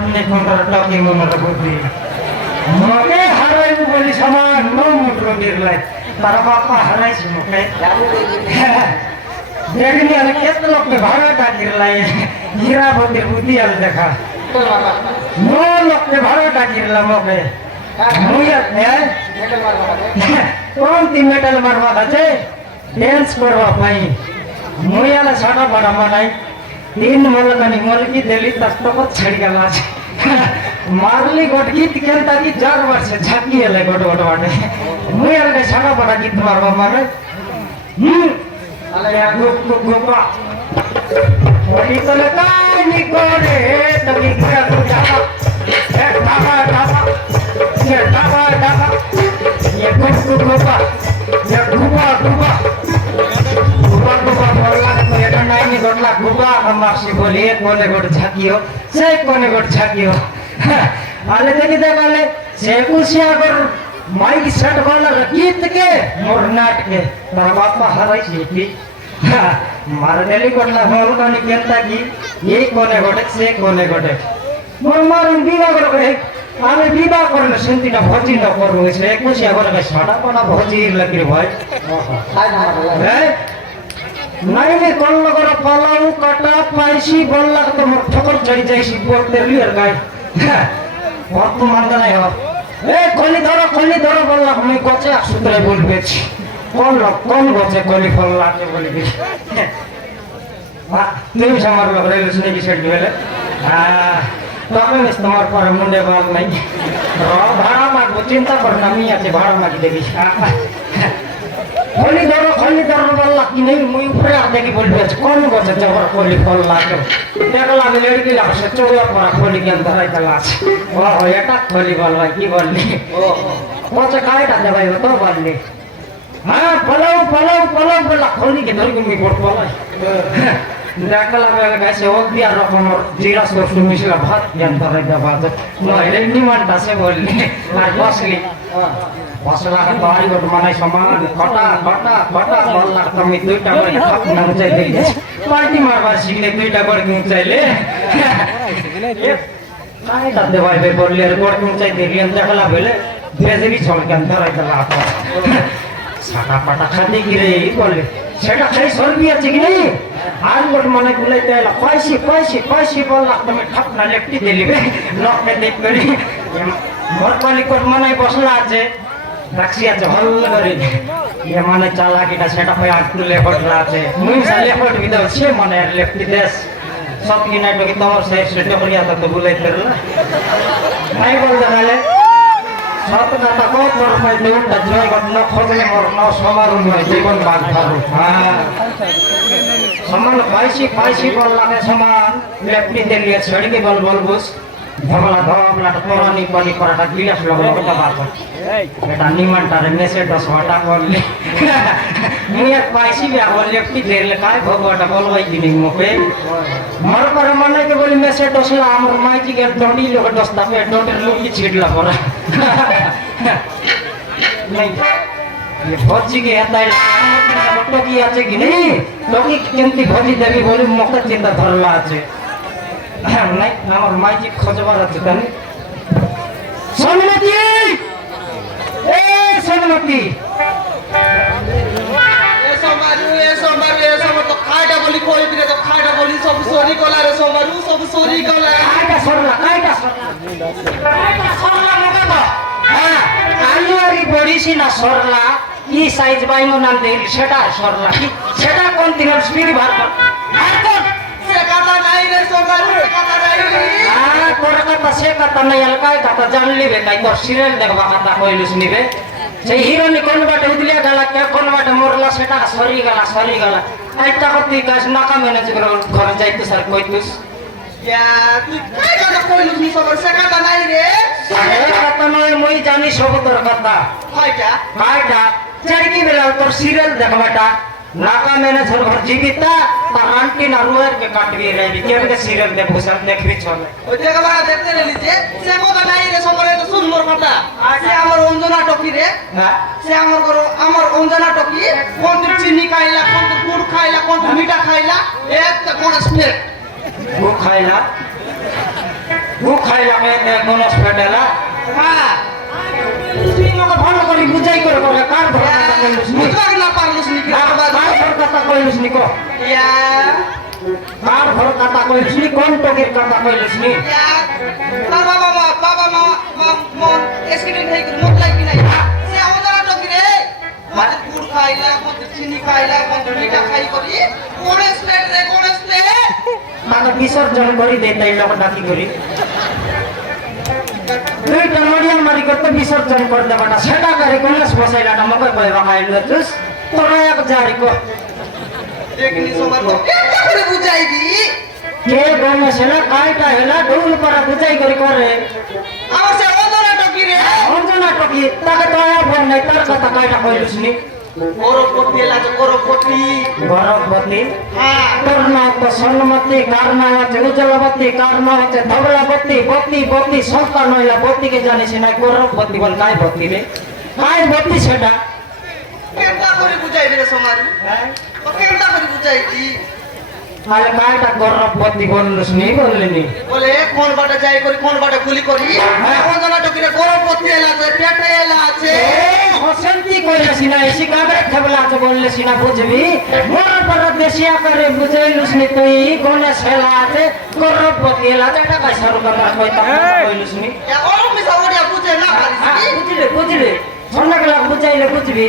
अपने control talking में मत बोली मके हराई बोली समान नो मुट्रो गिरलाई तारा पापा हराई सी मके देखनी अरे कितने लोग पे भाड़ा का गिरलाई हीरा बंदी बुद्धि अल देखा नो लोग पे भाड़ा का गिरला मके मुझे कौन ती मेटल मारवा था जे डांस करवा पाई मुझे वाला साटा बड़ा मनाई तीन मोलकनी मोलकी दिल्ली तक तो बहुत छड़ गया मारली गोट गीत केलता की 4 वर्ष झाकी ले गोट गोट वाटे मुझे वाला साटा बड़ा गीत मारवा मारे अले या गुप गुप गुपा वही तो लेता निकोरे तभी क्या तू जाता एक बाबा बाबा ये बाबा बाबा ये गुप गुप गुपा ये गुपा गुपा गुपा गुपा बोलना तो ये डंडा नहीं गोटला गुपा हम आपसे बोलिए कोने गोट झाकियो से कोने गोट झाकियो आले देखी देखाले से कुछ अगर माइक सेट वाला गीत के मोर नाट के तारा बापा हराई सीटी मार डेली कोटला होल का निकलता की ये कोने गोटे से कोने गोटे मोर मारन विवाह करे आमे विवाह करले सेंतीटा भोजी न करू छे कुछ अगर के साडा पना भोजी लगी भाई नहीं नहीं कौन लगर पलाऊ कटा पाइसी बोलला तो मोर ठोकर चढ़ी जाइसी बोल तेली और गाय बहुत तो मानता नहीं हो ए कोली धरो बोलला मैं कोचे सूत्रे बोल बेच कौन गोचे कोली फल लाके बोली भी हां तुम समार लग रहे सुने की सेट गेले तो हमें इस्तेमाल पर मुंडे बाल नहीं भाड़ा मांग चिंता करना मियां से भाड़ा मांग देगी खोली धरो बोलला कि नहीं मुई ऊपर आते की बोल बेच कौन गोचे जबर कोली फल लाके देखला में लड़की लाग से चोया पर खोली के अंदर चला वाह एटा खोली बोलवा की बोलली कोचे काईटा दे भाई तो बोलली हाँ पलाऊ बोला खोली के धर के मैं बोल बोला देखला में कैसे हो गया रकम और जीरा से उसमें मिश्रा भात के अंदर रह गया बात मैं नहीं मानता से बोलली आज बसला के बारी गोट मनाई सामान कटा बोलला तो मैं दुईटा बड़ी हक न चाहिए दे पार्टी मारवा सीखने दुईटा बड़ क्यों चाहिए काहे तब दे भाई बोलले रिपोर्ट क्यों चाहिए दे देखला बेले बेजरी छोड़ के अंदर रह गया साटा पाटा खाती की रे बोले सेटा खाई सर भी अच्छी की नहीं आज गोट मने कुले तेला पैसे बोलला तो मैं ठप ना लेफ्टी देली बे लॉक में देख करी मोर पाली कोट मने बसला আছে রাখছিয়া জহল করে ये माने चाला किटा सेटा पे आठ लेफ्ट আছে मुई से लेफ्ट विदा छे माने लेफ्टी देश सब की नाइट की तमर से सेट करिया तो बुलाई करला नहीं बोल देले सब दाता को पर मैं दूर जय घटना खोजले मोर न समारू में जीवन बात करू हां समान पैसी बोलला के समान लेफ्टी दे लिए छड़ के बोल बुस धमला तोरानी पानी पराठा गिलास लगो बेटा बात बेटा निमन तारे मेसे 10 वाटा बोलले मुए पैसी भी बोल लेफ्टी दे ले काय भगवाटा बोलवाई दिनी मके मर पर मने के बोली मेसे 10 ला हमर माइजी के डोडी लोग 10 पे डोडी लोग की छीटला परा नहीं ये भोजी के आता है तो की আছে কি नहीं तो की केमती भोजी देवी बोली मके चिंता धरला আছে नहीं আমার মাইজি খোঁজবার আছে জানি সোনমতি সোনমতি এ সোমারু তো খাইটা বলি কই দিলে তো খাইটা বলি সব চোরি কলা রে সোমারু সব চোরি কলা কাইটা সরলা মগা তো হ্যাঁ আলুয়ারি বড়িছি না সরলা কি সাইজ বাইনো নাম দেই সেটা সরলা কি সেটা কোন দিনের স্পিড বার কর সে কথা নাই রে সোমারু সে কথা নাই তোর কথা সে কথা নাই अलकाय কথা জানলি বে তাই তোর সিরিয়াল দেখবা কথা কইলিস নিবে সেই হিরোনি কোন বাটে উদলিয়া গেল কে কোন বাটে মরলা সেটা সরি গেল একটা কথা কাজ নাকা ম্যানেজ করে ঘরে যাইতে স্যার কইতুস ইয়া তুই কাই কথা কইলিস নি সোমারু সে কথা নাই রে সে কথা নয় মই জানি সব তোর কথা কাইটা চারকি বেলা তোর সিরিয়াল দেখবাটা नाका मैंने झर घर जीविता तारांटी नरुएर के काटवी रे के के सीरियल देख सब देखबी छले ओ देखा बड़ा देखते रहली जे से কথা নাই রে সমরে তো শুন মোর কথা আছে আমার অঞ্জনা টকি রে সে আমার অঞ্জনা টকি কোন চিনি খাইলা কোন গুড় খাইলা কোন মিঠা খাইলা এক কোন স্নেক वो खाइला ভু খাইলাম গণেশ পেটেলা হ্যাঁ তুই আমাকে ভালো করে বুঝাই করে করে কার ভর কথা কইলিস নি বুঝবার না পারলুস নি কি কার ভর কথা কইলিস নি কো ইয়া কার ভর কথা কইলিস নি কোন টকের কথা কইলিস নি ইয়া তার বাবা মা মন এক্সিডেন্ট হই গেল মত লাগি নাই সে আমাদের টকি রে মাঝে গুড় খাইলা মত চিনি খাইলা মত মিঠা খাই করি কোন স্প্লেট তাকে বিসর্জন করি দে তাই লোক ডাকি করি দুইটা নড়িয়ান মারি করতে বিসর্জন করে দেবাটা সেটা করে গণেশ বসাইলাটা মকে কইবা খাইল তুস তোরা এক জারি কো দেখনি সবার তো কেমন করে বুঝাই দি কে গণেশ হেলা কাইটা হেলা ঢোল পারা বুঝাই করে করে আমার সে অন্তরা টকি রে অঞ্জনা টকি তাকে দয়া বল নাই তার কথা কাইটা কইলিস নি করপতি এলা তো করপতি গরবতী হ্যাঁ তোর নাম তো স্বর্ণমতী কার নাম হচ্ছে উজ্জ্বলবতী কার নাম হচ্ছে ধবলাবতী বতী সন্তান হইলা বতীকে জানিস না গৌরবতী বল কাই বতী রে কাই বতী সেটা কেমন করে বুঝাই রে সমারি হ্যাঁ তো কেমন করে বুঝাই দি তাহলে কাইটা গৌরবতী বললিস নি বললিনি বলে কোন বাটা যাই করি কোন বাটা গুলি করি অন্তরা টকি রে করপতি এলা আছে পেটে এলা আছে হসন্তি কইলাস না এসি কাবে থাবলা আছে বললিস না বুঝবি মোর পর দেশিয়া করে বুঝাইলুস নি তুই গণেশ হেলা আছে গৌরবতী হেলা আছে এটা কাই সরকার কইতা কইলুস নি এ ওর মিছা ওড়িয়া বুঝে না পারিস বুঝলি সন্ধ্যাবেলা বুঝাইলে বুঝবি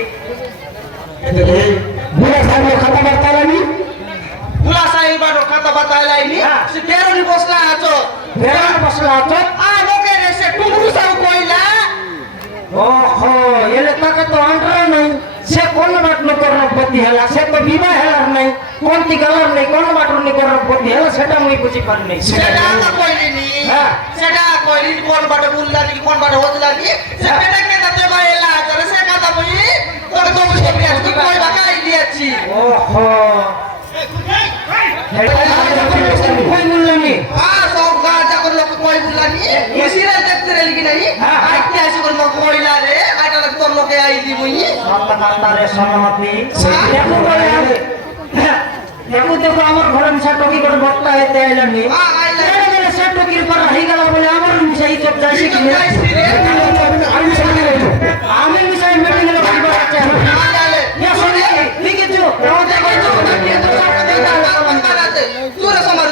বুড়া সামনে খাতা বার্তা লাগি বুলা সাহেব বাটো খাতা বাতাইলাইনি হ্যাঁ। সে বেরোনি বসলা আছো বেড়ার বসলা আছে আ লোকে রে সে টুমরু সাউ কইলা ওহো এলে তাকে তো আন্ডার নাই সে কোন বাট ন গর্ভবতী হেলা সে তো বিবাহ হেলার নাই কোনটি গালার নাই কোন বাট ন গর্ভবতী হেলা সেটা মুই বুঝি পারি নাই সেটা তো কইলিনি হ্যাঁ। সেটা কইলিনি কোন বাটো বুললা নি কোন বাটো হতলা নি সে পেটা কেটা দেবা এলা আরে সে কথা বই তোকে তো বুঝতে পারি তুই কই বাকাই দিয়েছি ওহো কই বললানি আ সব গাজা করে লোক কই বুললা নি মিছিরা দেখতে রেলি কি নাই হ্যাঁ। আইতে আসি করে মক কইলা রে আইটা তোর লোকে আইলি মুই সন্তানারে সন্মতি দেখো বলে দেখো আমার ঘরে মিশা টকি করে বক্তা হইতে আইলানি আইলা সে টকির পর হই গেল বলে আমার মিশাই চপ যাইছি কি আমি মিশাই মিটিং এর বাড়ি বাড়াচ্ছে আইলা ইয়া শুনি লিখেছো আমাদের কইছো চুরে সমারু